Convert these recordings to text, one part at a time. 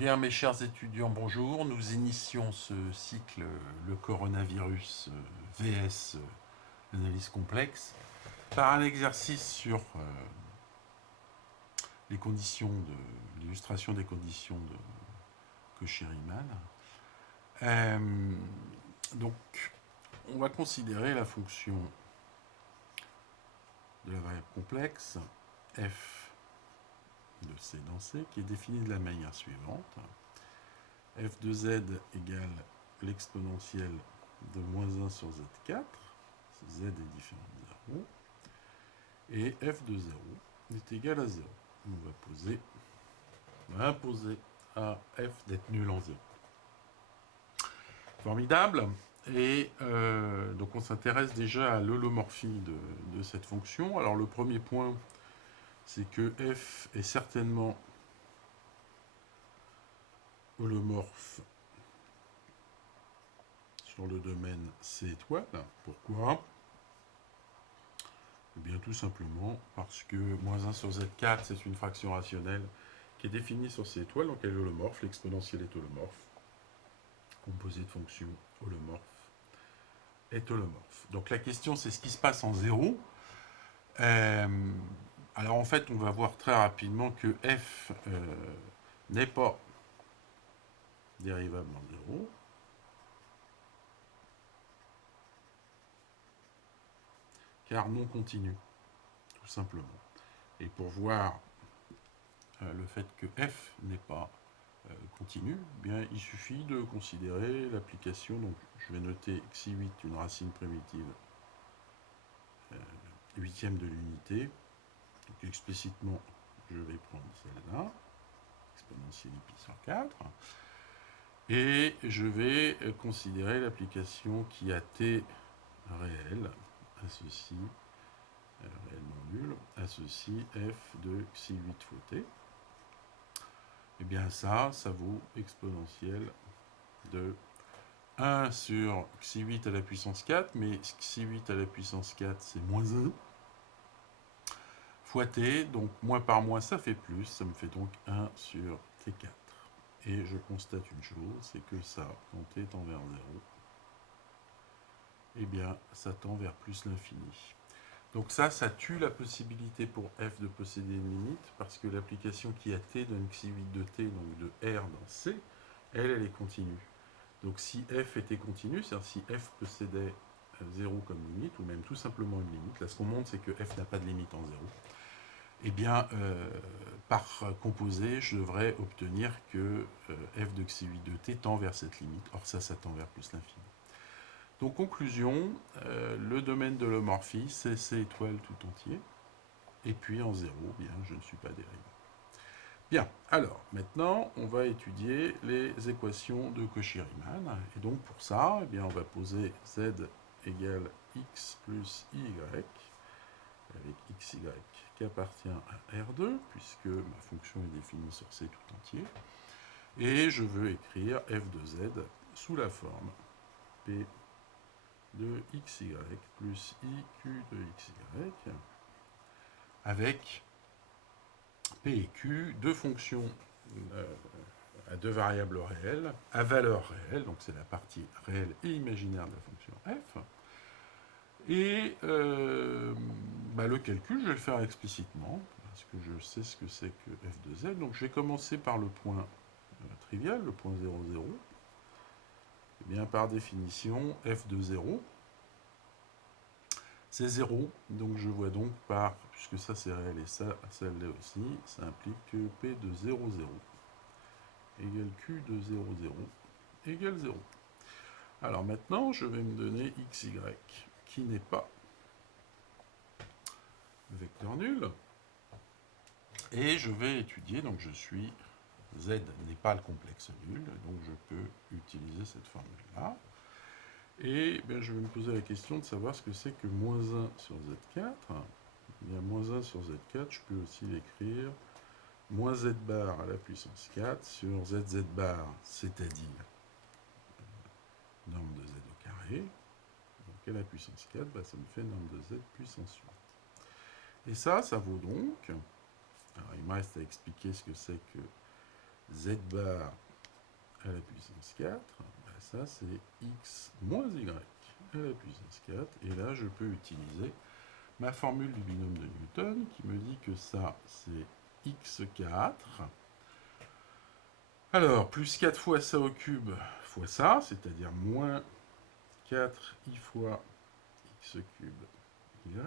Bien, mes chers étudiants, bonjour. Nous initions ce cycle, le coronavirus VS, l'analyse complexe, par un exercice sur les conditions de l'illustration des conditions de Cauchy-Riemann. Donc, on va considérer la fonction de la variable complexe f de c dans c, qui est définie de la manière suivante. F de z égale l'exponentielle de moins 1 sur z4, z est différent de 0, et f de 0 est égal à 0. On va imposer à f d'être nul en 0. Formidable. Et donc on s'intéresse déjà à l'holomorphie de cette fonction. Alors le premier point, c'est que f est certainement holomorphe sur le domaine C étoile. Pourquoi? Eh bien tout simplement parce que moins 1 sur Z4, c'est une fraction rationnelle qui est définie sur C étoile, donc elle est holomorphe, l'exponentielle est holomorphe. Composé de fonctions holomorphes est holomorphe. Donc la question, c'est ce qui se passe en 0. Alors en fait, on va voir très rapidement que f n'est pas dérivable en 0. Car non continu, tout simplement. Et pour voir le fait que f n'est pas continu, eh bien, il suffit de considérer l'application. Donc je vais noter xi8 une racine primitive huitième de l'unité. Donc explicitement, je vais prendre celle-là, exponentielle pi sur 4. Et je vais considérer l'application qui a t réel à ceci, réellement nul, à ceci f de xi8 fois t. Et bien ça vaut exponentielle de 1 sur xi8 à la puissance 4, mais xi8 à la puissance 4, c'est moins 1, fois t, donc moins par moins, ça fait plus, ça me fait donc 1 sur t4. Et je constate une chose, c'est que ça, quand t tend vers 0, eh bien, ça tend vers plus l'infini. Donc ça tue la possibilité pour f de posséder une limite, parce que l'application qui a t donne xi8 de t, donc de r dans c, elle est continue. Donc si f était continu, c'est-à-dire si f possédait 0 comme limite, ou même tout simplement une limite, là ce qu'on montre c'est que f n'a pas de limite en 0, eh bien par composé, je devrais obtenir que f de xi8 de t tend vers cette limite, or ça tend vers plus l'infini. Donc conclusion, le domaine de l'homorphie, c'est C étoile tout entier, et puis en 0, bien, je ne suis pas dérivé. Bien, alors, maintenant, on va étudier les équations de Cauchy-Riemann. Et donc, pour ça, eh bien, on va poser z égale x plus y, avec xy qui appartient à R2, puisque ma fonction est définie sur C tout entier. Et je veux écrire f de z sous la forme p de xy plus iq de xy, avec P et Q, deux fonctions à deux variables réelles, à valeur réelle, donc c'est la partie réelle et imaginaire de la fonction f. Et le calcul, je vais le faire explicitement, parce que je sais ce que c'est que f de z. Donc je vais commencer par le point trivial, le point 0, 0. Et bien par définition, f de 0, c'est 0, donc je vois donc par, puisque ça c'est réel et ça l'est aussi, ça implique que P de 0, 0 égale Q de 0, 0 égale 0. Alors maintenant, je vais me donner XY, qui n'est pas vecteur nul, et je vais étudier, donc je suis, Z n'est pas le complexe nul, donc je peux utiliser cette formule-là. Et bien, je vais me poser la question de savoir ce que c'est que moins 1 sur Z4. Il y a moins 1 sur Z4, je peux aussi l'écrire moins Z bar à la puissance 4 sur ZZ bar, c'est-à-dire norme de Z au carré. Donc à la puissance 4, ça me fait norme de Z puissance 8. Et ça vaut donc, alors il me reste à expliquer ce que c'est que z bar à la puissance 4, ben ça c'est x moins y à la puissance 4. Et là, je peux utiliser ma formule du binôme de Newton qui me dit que ça, c'est x4. Alors, plus 4 fois ça au cube fois ça, c'est-à-dire moins 4i fois x cube y,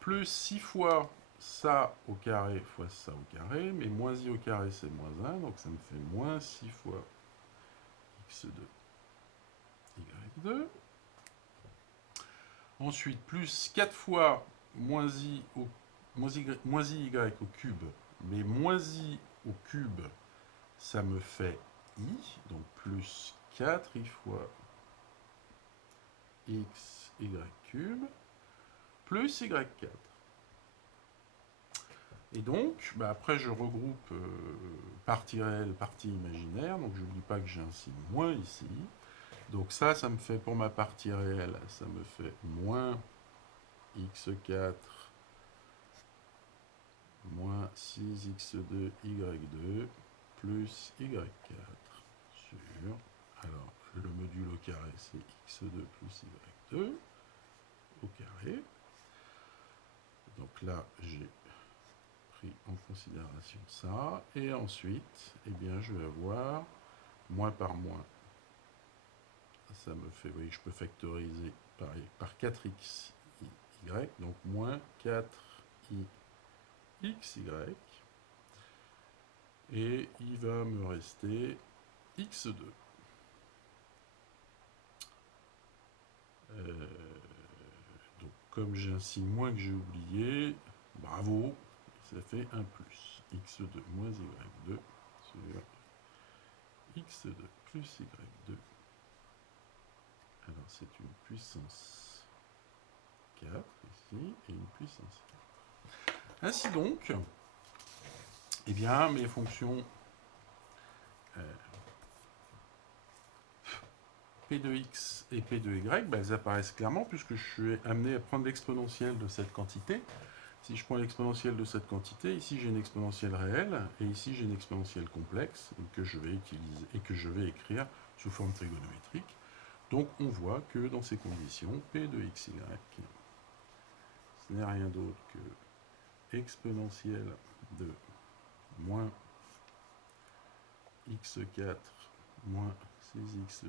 plus 6 fois ça au carré fois ça au carré, mais moins i au carré c'est moins 1, donc ça me fait moins 6 fois x2 y2. Ensuite, plus 4 fois moins i au cube, mais moins i au cube, ça me fait i, donc plus 4i fois x y cube, plus y4. Et donc, bah après je regroupe partie réelle, partie imaginaire, donc je n'oublie pas que j'ai un signe moins ici. Donc ça me fait pour ma partie réelle, ça me fait moins x4 moins 6x2 y2 plus y4 sur, alors le module au carré c'est x2 plus y2 au carré. Donc là j'ai pris en considération ça, et ensuite eh bien je vais avoir moins par moins, ça me fait, oui, je peux factoriser par 4x y, donc moins 4i xy, et il va me rester x2. Donc comme j'ai un signe moins que j'ai oublié, bravo, ça fait un plus, x2 moins y2 sur x2 plus y2. Alors c'est une puissance 4 ici, et une puissance 4. Ainsi donc, eh bien, mes fonctions P de x et P de y, ben, elles apparaissent clairement puisque je suis amené à prendre l'exponentielle de cette quantité. Si je prends l'exponentielle de cette quantité, ici j'ai une exponentielle réelle, et ici j'ai une exponentielle complexe que je vais utiliser et que je vais écrire sous forme trigonométrique. Donc on voit que dans ces conditions, P de xy, ce n'est rien d'autre que exponentielle de moins x4 moins 6x2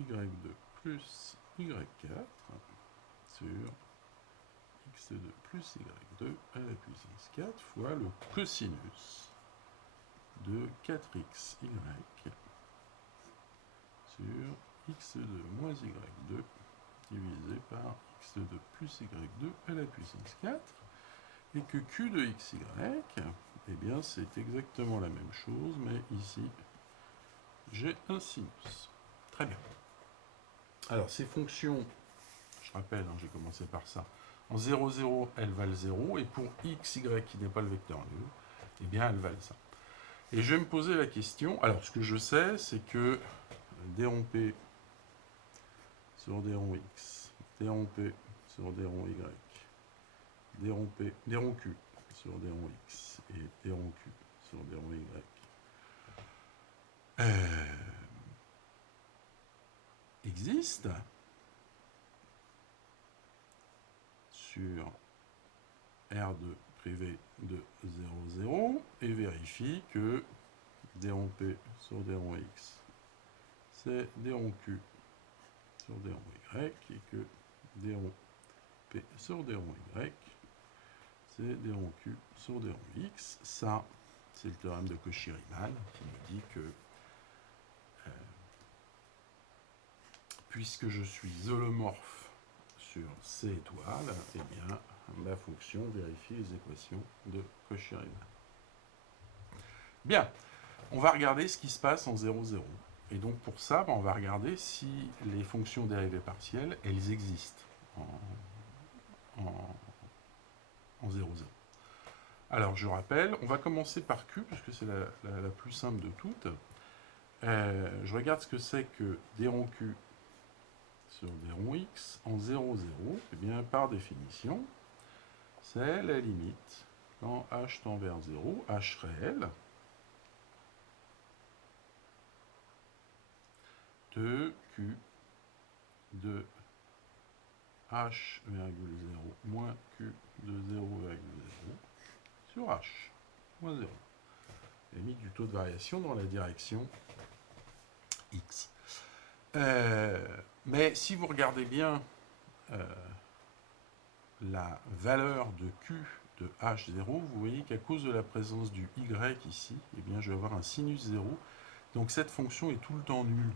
y2 plus y4 sur x2 plus y2 à la puissance 4 fois le cosinus de 4xy sur x2 moins y2 divisé par x2 plus y2 à la puissance 4, et que q de xy, eh bien c'est exactement la même chose, mais ici j'ai un sinus. Très bien. Alors ces fonctions, je rappelle, hein, j'ai commencé par ça, en 0, 0, elles valent 0, et pour x, y qui n'est pas le vecteur nul, eh bien elles valent ça. Et je vais me poser la question, alors ce que je sais, c'est que d rond p sur d rond x, d rond p sur d rond y, d rond q sur d rond x, et d rond q sur d rond y, existe sur R2 privé de 0, 0, et vérifie que d rond p sur d rond x, c'est d rond q sur d rond y, et que d rond p sur d rond y, c'est d rond q sur d rond x. Ça, c'est le théorème de Cauchy-Riemann qui me dit que puisque je suis holomorphe sur C étoile, eh bien, ma fonction vérifie les équations de Cauchy-Riemann. Bien, on va regarder ce qui se passe en 0, 0. Et donc pour ça, on va regarder si les fonctions dérivées partielles, elles existent en 0, 0. Alors je rappelle, on va commencer par Q, puisque c'est la plus simple de toutes. Je regarde ce que c'est que d rond Q sur d rond x en 0, 0. Eh bien, par définition, c'est la limite quand h tend vers 0, h réel, de q de h,0 moins q de 0,0 sur h moins 0. Limite du taux de variation dans la direction x. Mais si vous regardez bien la valeur de q de h0, vous voyez qu'à cause de la présence du y ici, eh bien, je vais avoir un sinus 0. Donc cette fonction est tout le temps nulle.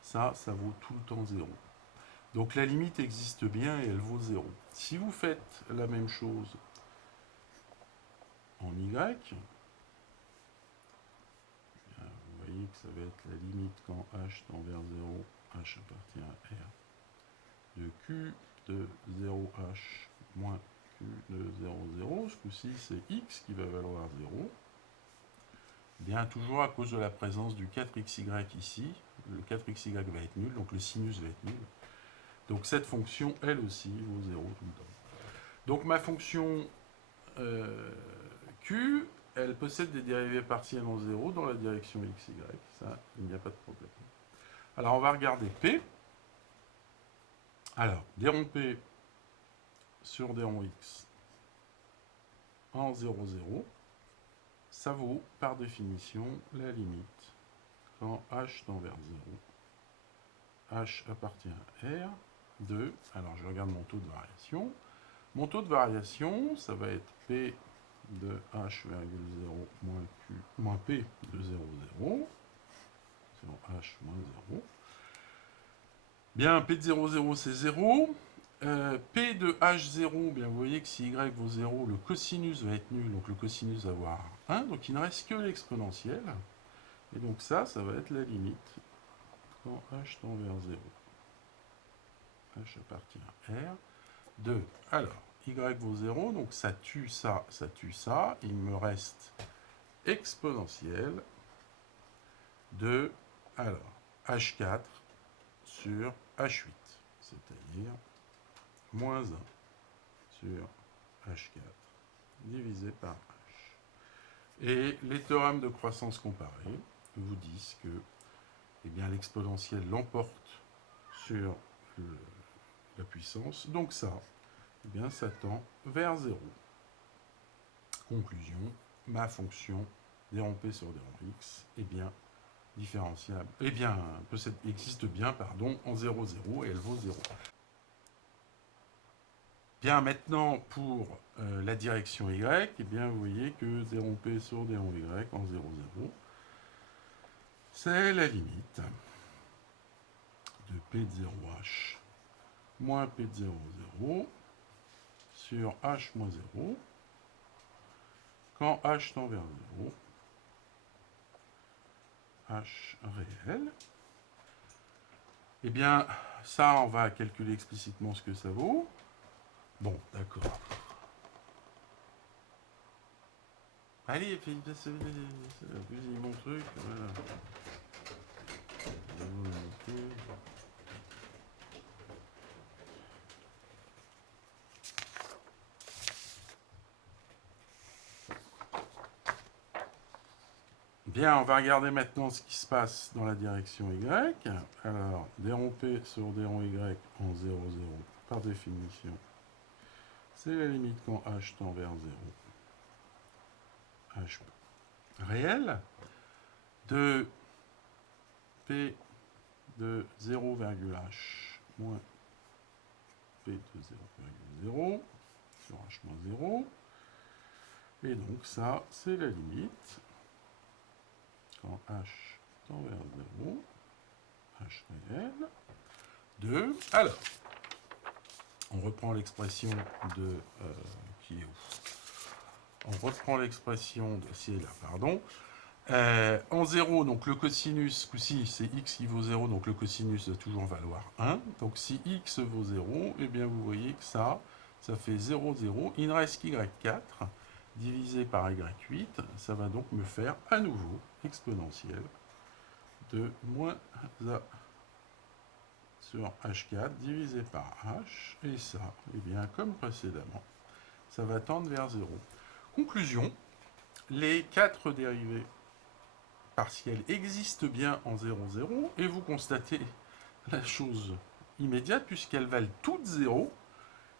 Ça vaut tout le temps 0. Donc la limite existe bien et elle vaut 0. Si vous faites la même chose en y, vous voyez que ça va être la limite quand h tend vers 0, h appartient à r, de q de 0h moins q de 0, 0. Ce coup-ci, c'est x qui va valoir 0. Bien, toujours à cause de la présence du 4xy ici, le 4xy va être nul, donc le sinus va être nul. Donc cette fonction, elle aussi, vaut 0 tout le temps. Donc ma fonction q, elle possède des dérivées partielles en 0 dans la direction xy. Ça, il n'y a pas de problème. Alors on va regarder p. Alors, d rond p sur d rond x en 0, 0, ça vaut par définition la limite quand h tend vers 0, h appartient à r, de, alors je regarde mon taux de variation. Mon taux de variation, ça va être p de h,0 moins p de 0, 0, sur h moins 0. Bien, p de 0, 0, c'est 0. P de h0, bien vous voyez que si y vaut 0, le cosinus va être nul, donc le cosinus va avoir 1, donc il ne reste que l'exponentielle. Et donc ça va être la limite quand h tend vers 0. H appartient à R. 2. Alors, y vaut 0, donc ça tue ça, ça tue ça. Il me reste exponentielle de, alors, h4 sur h8, c'est-à-dire moins 1 sur h4 divisé par h. Et les théorèmes de croissance comparée vous disent que eh bien, l'exponentielle l'emporte sur la puissance. Donc ça, eh bien, ça tend vers 0. Conclusion, ma fonction d rond p sur d rond x est bien différenciable, eh bien, existe bien, pardon, en 0, 0, et elle vaut 0. Bien, maintenant, pour la direction y, eh bien, vous voyez que d rond p sur d rond y en 0, 0, c'est la limite de p de 0h moins p de 0, 0 sur h moins 0 quand h tend vers 0, h réel. Eh bien, ça, on va calculer explicitement ce que ça vaut. Bon, d'accord. Allez, fusillez mon truc. Voilà. Bien, on va regarder maintenant ce qui se passe dans la direction y. Alors, d rond p sur d rond y en 0, 0, par définition, c'est la limite quand h tend vers 0. H réel de p de 0,h moins p de 0,0 sur h moins 0. Et donc ça, c'est la limite quand h tend vers 0, h réel, de... Alors, on reprend l'expression de... qui est où? On reprend l'expression de... Si, là, pardon. En 0, donc le cosinus, ce coup-ci, c'est x qui vaut 0, donc le cosinus doit toujours valoir 1. Donc si x vaut 0, eh bien vous voyez que ça fait 0, 0. Il ne reste qu'y4 divisé par y8. Ça va donc me faire à nouveau exponentielle de moins a sur h4 divisé par h. Et ça, eh bien comme précédemment, ça va tendre vers 0. Conclusion, les 4 dérivées partielles existent bien en 0, 0, et vous constatez la chose immédiate, puisqu'elles valent toutes 0,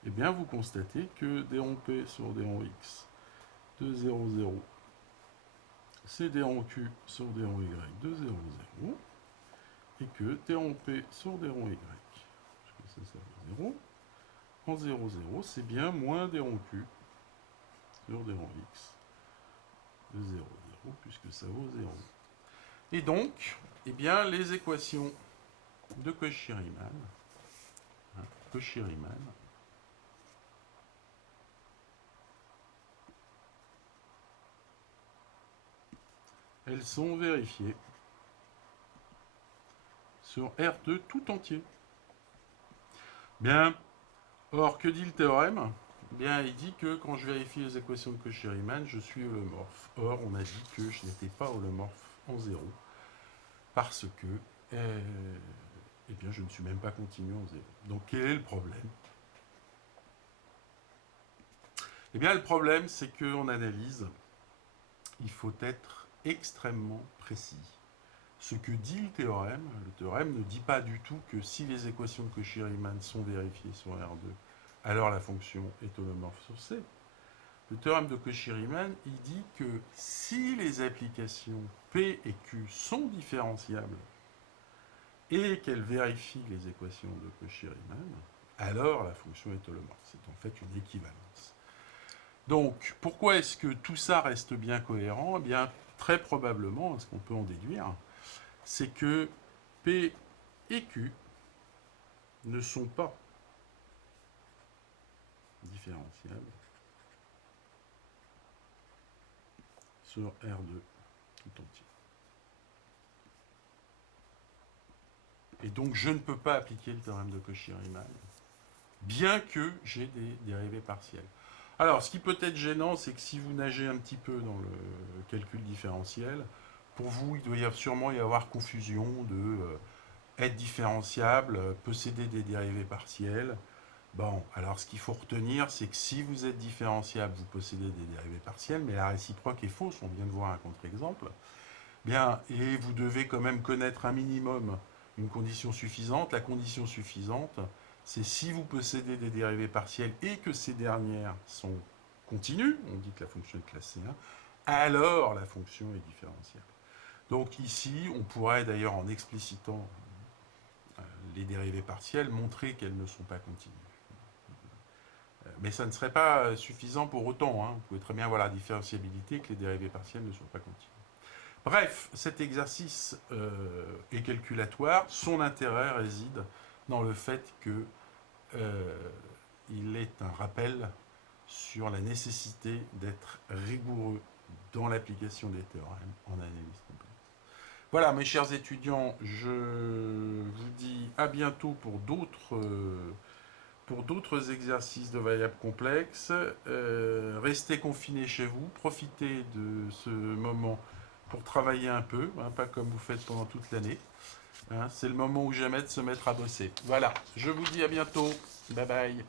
et bien vous constatez que d rond P sur d rond X de 0, 0, c'est d rond Q sur d rond Y de 0, 0, et que d rond P sur d rond Y, puisque ça vaut 0, en 0, 0, c'est bien moins d rond Q sur d rond X de 0, 0, puisque ça vaut 0. Et donc, eh bien, les équations de Cauchy-Riemann, elles sont vérifiées sur R2 tout entier. Bien, or, que dit le théorème? Bien, il dit que quand je vérifie les équations de Cauchy-Riemann, je suis holomorphe. Or, on a dit que je n'étais pas holomorphe en 0, parce que eh bien, je ne suis même pas continu en 0. Donc, quel est le problème? Eh bien, le problème, c'est qu'en analyse, il faut être extrêmement précis. Ce que dit le théorème ne dit pas du tout que si les équations de Cauchy-Riemann sont vérifiées sur R2, alors la fonction est holomorphe sur C. Le théorème de Cauchy-Riemann, il dit que si les applications P et Q sont différenciables et qu'elles vérifient les équations de Cauchy-Riemann, alors la fonction est holomorphe. C'est en fait une équivalence. Donc, pourquoi est-ce que tout ça reste bien cohérent? Eh bien, très probablement, ce qu'on peut en déduire, c'est que P et Q ne sont pas différenciables sur R2 tout entier. Et donc, je ne peux pas appliquer le théorème de Cauchy-Riemann, bien que j'ai des dérivées partielles. Alors, ce qui peut être gênant, c'est que si vous nagez un petit peu dans le calcul différentiel, pour vous, il doit sûrement y avoir confusion de être différenciable, posséder des dérivées partielles. Bon, alors ce qu'il faut retenir, c'est que si vous êtes différenciable, vous possédez des dérivées partielles, mais la réciproque est fausse, on vient de voir un contre-exemple. Bien, et vous devez quand même connaître un minimum une condition suffisante. La condition suffisante, c'est si vous possédez des dérivées partielles et que ces dernières sont continues, on dit que la fonction est classe C1, alors la fonction est différentiable. Donc ici, on pourrait d'ailleurs, en explicitant les dérivées partielles, montrer qu'elles ne sont pas continues. Mais ça ne serait pas suffisant pour autant. Vous pouvez très bien voir la différenciabilité que les dérivées partielles ne sont pas continues. Bref, cet exercice est calculatoire. Son intérêt réside dans le fait qu'il est un rappel sur la nécessité d'être rigoureux dans l'application des théorèmes en analyse complexe. Voilà, mes chers étudiants, je vous dis à bientôt pour d'autres exercices de variables complexes. Restez confinés chez vous, profitez de ce moment pour travailler un peu, pas comme vous faites pendant toute l'année. C'est le moment ou jamais de se mettre à bosser. Voilà, je vous dis à bientôt. Bye bye.